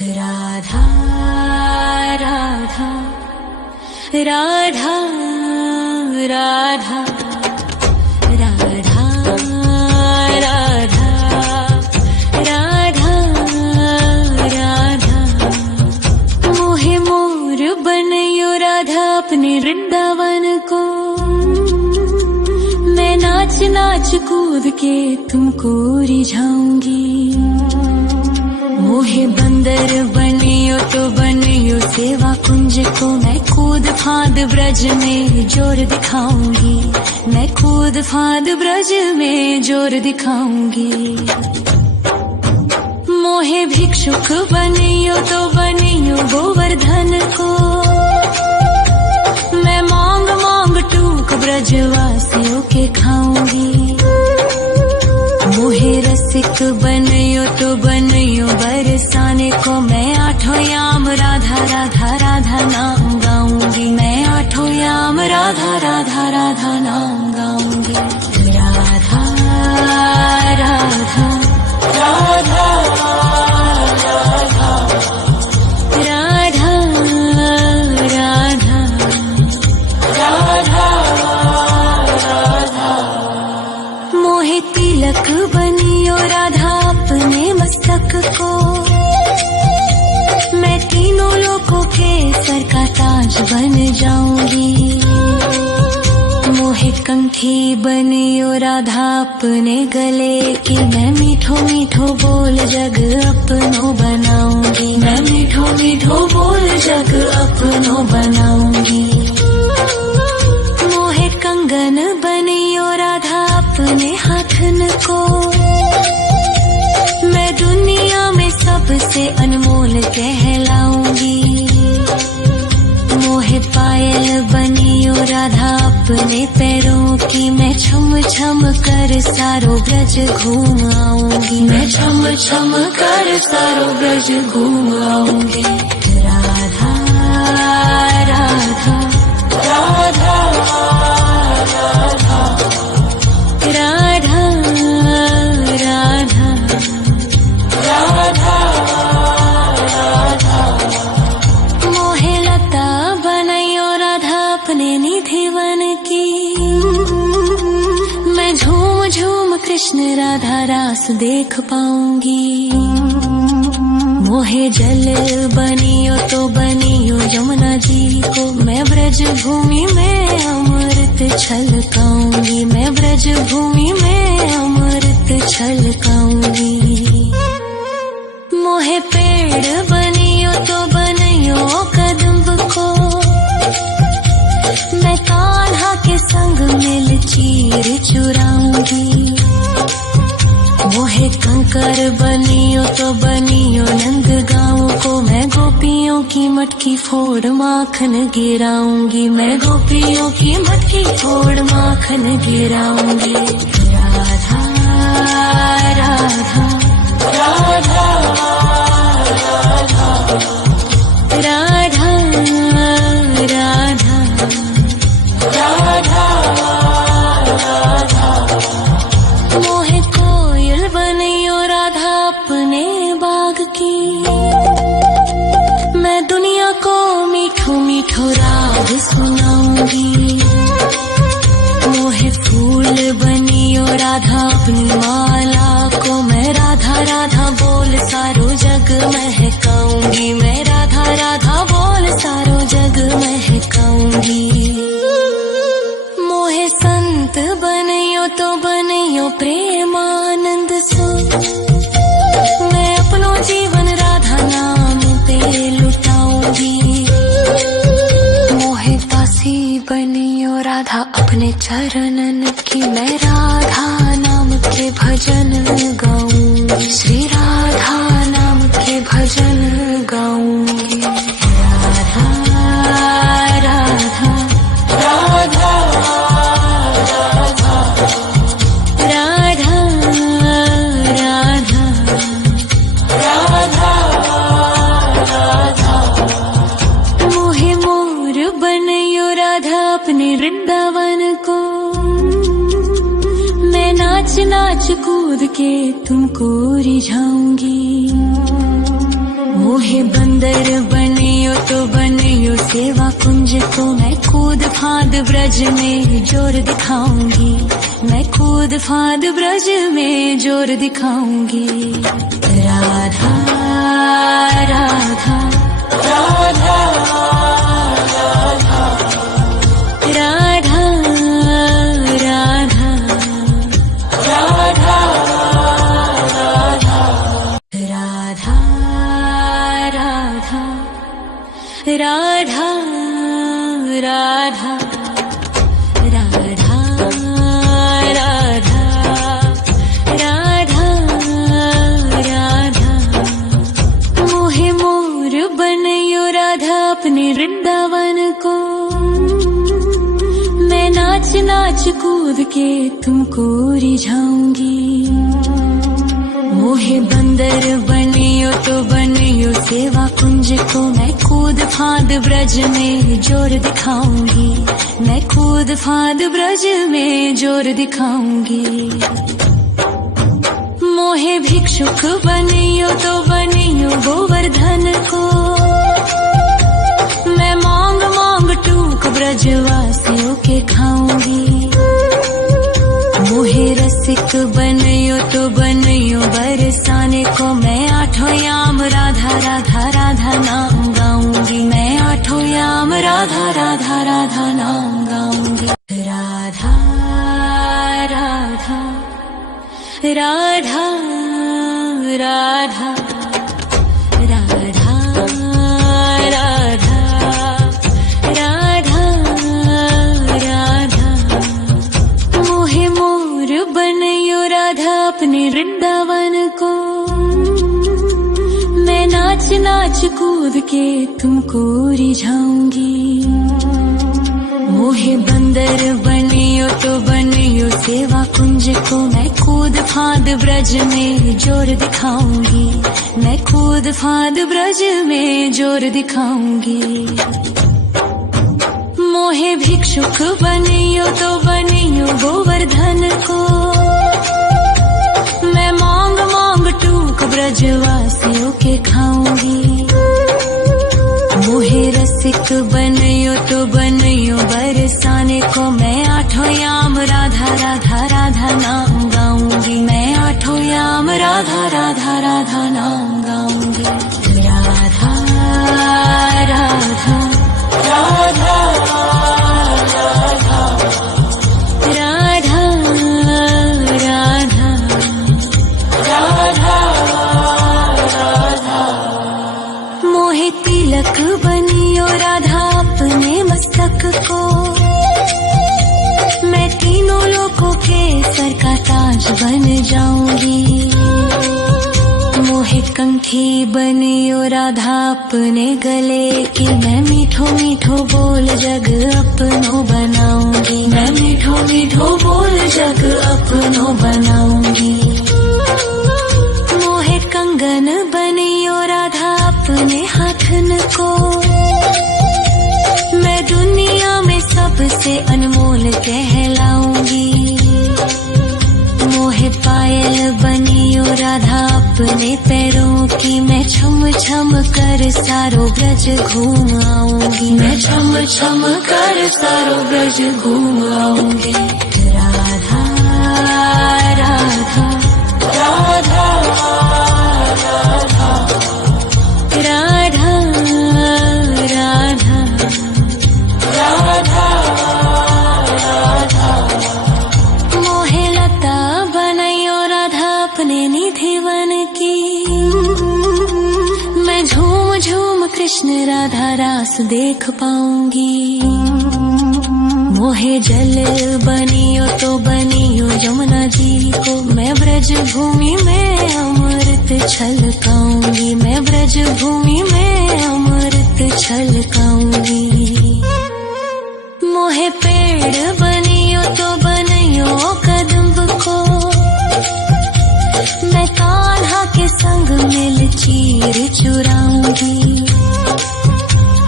राधा राधा राधा राधा राधा राधा राधा राधा मोहे मोर बनयो राधा अपने वृंदावन को। मैं नाच नाच कूद के तुमको रिझाऊंगी। मोहे बंदर बनियो तो बनियो सेवा कुंज को। मैं कूद फांद ब्रज में जोर दिखाऊंगी। मैं कूद फांद ब्रज में जोर दिखाऊंगी। मोहे भिक्षुक बनियो तो बनियो गोवर्धन को। मैं मांग मांग टूक ब्रजवासियों के खाऊंगी। मोहे रसिक बनयो तो बनयो बरसाने को। मैं आठों याम राधा राधा राधा नाम गाऊंगी। मैं आठों याम राधा राधा राधा नाम गाऊंगी। राधा राधा राधा राधा राधा राधा राधा। मोहे तिलक बनियो राधा अपने मस्तक को। मैं तीनों लोगों के सर का ताज बन जाऊंगी। मोहे कंठी बनियो राधा अपने गले की। मैं मीठो मीठो बोल जग अपनो बनाऊंगी। मैं मीठो मीठो बोल जग अपनो बनाऊंगी। मोहे कंगन बनियो राधा अपने हाथन को। मैं दुनिया में सबसे अनमोल कहलाऊंगी। मोहे पायल बनियो राधा अपने पैरों की। मैं छम छम कर सारो ब्रज घूम आऊंगी। मैं छम छम कर सारो ब्रज घूम आऊंगी। राधा राधा राधा राधा राधा राधा राधा राधा। मोहे लता बनयो राधा अपने निधिवन की। मैं झूम झूम कृष्ण राधा रास देख पाऊंगी। मोहे जल बनियो तो बनियो यमुना जी को। मैं ब्रज भूमि में अमृत छलकाऊंगी। मैं ब्रज भूमि में अमृत छलकाऊंगी। मोहे पेड़ बनियो तो बनियो कदम्ब को। मैं कान्हा के संग मिल चीर चुराऊंगी। मोहे कंकर बनियो तो बनियो नंद गाँव को। मैं गोपियों की मटकी फोड़ माखन गिराऊंगी। मैं गोपियों की मटकी फोड़ माखन गिराऊंगी। राधा राधा राधा राधा राधा राधा राधा। मोहे कोयल बनियो राधा अपने बाग की। मैं दुनिया को मीठो मीठो राग सुनाऊंगी। मोहे फूल बनियो राधा अपनी माला को। मैं राधा राधा बोल सारो जग महकाऊंगी। मैं राधा राधा बोल सारो जग महकाऊंगी। मोहे संत बनियो तो बनियो प्रेमानंद सो। मैं अपनो जीवन राधा नाम पे लुटाऊंगी। मोहे दासी बनियो राधा अपने चरणन की। मैं राधा नाम के भजन गाऊंगी। श्री राधा नाम के भजन गाऊंगी। राधा राधा राधा राधा राधा राधा राधा। मोहे मोर बनयो राधा अपने वृंदावन को। मैं नाच नाच कूद के तुमको रिझाऊंगी। मोहे मोहे बंदर बनियो तो बनियो सेवा कुंज को मैं कूद फाद ब्रज में जोर दिखाऊंगी, मैं कूद फाद ब्रज में जोर दिखाऊंगी। राधा राधा राधा राधा राधा राधा राधा राधा राधा राधा राधा राधा राधा राधा मोहे मोर बनयो राधा अपने वृंदावन को, मैं नाच नाच कूद के तुमको रिझाऊंगी। मोहे बंदर बनियो तो बनियो सेवा कुंज को मैं कूद फाद ब्रज में जोर दिखाऊंगी, मैं कूद फाद ब्रज में जोर दिखाऊंगी। मोहे भिक्षुक बनियो तो बनियो गोवर्धन को, मैं मांग मांग टूक ब्रजवासियों के खाऊंगी। मोहे रसिक बनियो तो बनियो बरसाने को, मैं आठों याम राधा राधा राधा नाम गाऊंगी, मैं आठों याम राधा राधा राधा नाम गाऊंगी। राधा राधा राधा राधा राधा राधा राधा मोहे मोर बनयो राधा अपने वृंदावन को, मैं नाच नाच कूद के तुमको रिझाऊंगी। मोहे बंदर बनियो तो बनियो सेवा कुंज को, मैं कूद फाद ब्रज में जोर दिखाऊंगी, मैं कूद फाद ब्रज में जोर दिखाऊंगी। मोहे भिक्षुक बनियो तो बनियो गोवर्धन को, मैं मांग मांग टूक ब्रजवासियों के खाऊंगी। मोहे रसिक बनियो तो बनियो बरसाने को, मैं आठों याम राधा राधा राधा नाम गाऊंगी, मैं आठों याम राधा राधा राधा नाम गाऊंगी। राधा राधा राधा राधा राधा राधा मोहे तिलक बनियो राधा अपने मस्तक को, मैं तीनों लोगों के सर का ताज बन जाऊंगी। मोहे कंठी बनियो राधा अपने गले की, मैं मीठो मीठो बोल जग अपनो बनाऊंगी, मैं मीठो मीठो बोल जग अपनो बनाऊंगी। मोहे कंगन बनियो राधा अपने हाथन को, मैं दुनिया में सबसे अनमोल कहलाऊंगी। मोहे पायल बनियो राधा अपने पैरों की, मैं छम छम कर सारो ब्रज घूम आऊंगी, मैं छम छम कर सारो ब्रज घूम आऊंगी। राधा राधा राधा राधा राधा राधा राधा राधा मोहे लता बनयो राधा अपने निधिवन की, मैं झूम झूम कृष्ण राधा रास देख पाऊंगी। मोहे जल बनियो तो बनियो यमुना जी को, मैं ब्रज भूमि में अमृत छलकाऊंगी, मैं ब्रज भूमि में अमृत छलकाऊंगी। मोहे पेड़ बनियो तो बनियो कदम्ब को, मैं कान्हा के संग मिल चीर चुराऊंगी।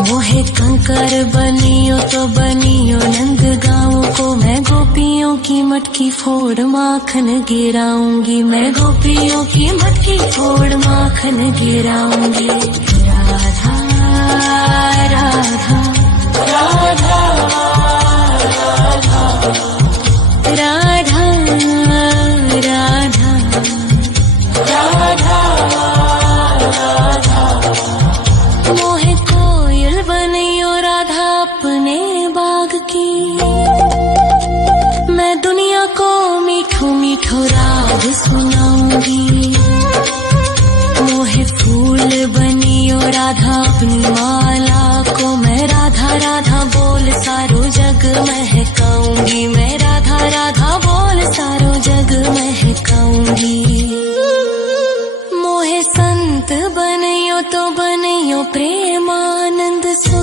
मोहे कंकर बनियो तो बनियो नंद गाँव को, मैं गोपियों की मटकी फोड़ माखन गिराऊंगी, मैं गोपियों की मटकी फोड़ माखन गिराऊंगी। राधा अपनी माला को मैं राधा राधा बोल सारो जग महकाऊंगी, मैं राधा राधा बोल सारो जग महकाऊंगी। मोहे संत बनियो तो बनियो प्रेमानंद सो,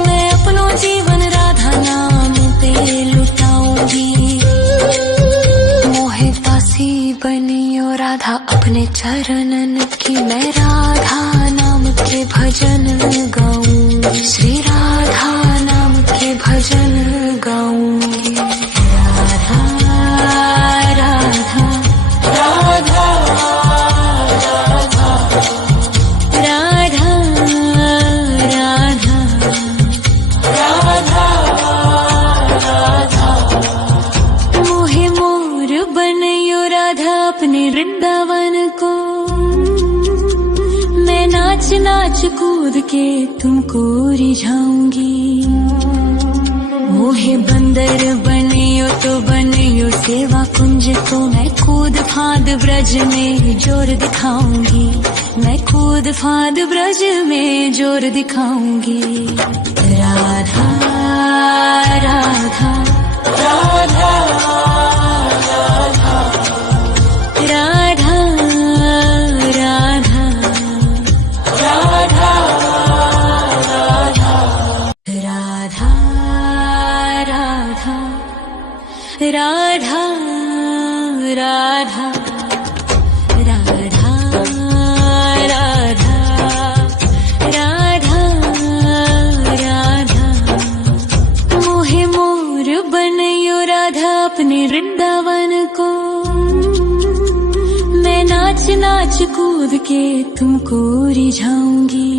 मैं अपनो जीवन राधा नाम पे लुटाऊंगी। मोहे दासी बनियो राधा अपने चरणन की, मैं राधा नाम के भजन गाऊं, श्री राधा नाम के भजन गाऊंगी। राधा राधा राधा राधा राधा राधा राधा। मोहे मोर बनियो राधा अपने वृंदावन को, मैं नाच नाच कूद के तुमको रिझाऊंगी। मोहे बंदर बनियो तो बनियो सेवा कुंज को, मैं कूद फांद ब्रज में जोर दिखाऊंगी, मैं कूद फांद ब्रज में जोर दिखाऊंगी। राधा राधा राधा राधा राधा राधा राधा राधा राधा राधा राधा राधा राधा राधा। मोहे मोर बनियो राधा अपने वृंदावन को, मैं नाच नाच कूद के तुमको रिझाऊंगी।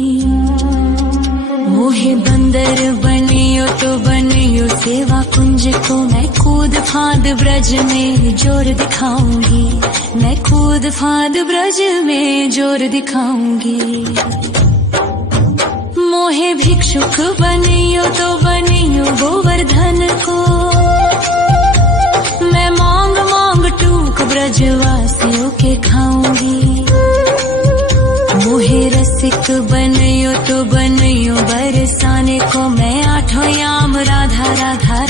मोहे बंदर बनियो तो बनियो सेवा कुंज को, मैं कूद फांद ब्रज में जोर दिखाऊंगी, मैं कूद फांद ब्रज में जोर दिखाऊंगी। मोहे भिक्षुक बनियो तो बनियो गोवर्धन को, मैं मांग मांग टूक ब्रजवासियों के खाऊंगी। मोहे रसिक बनियो तो बनियो बरसाने को, मैं आठों याम राधा राधा